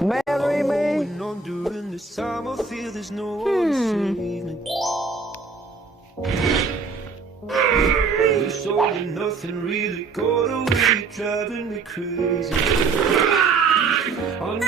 Marry me. And on during this time I feel there's no one to save me. You sold me nothing really got away, driving me crazy. I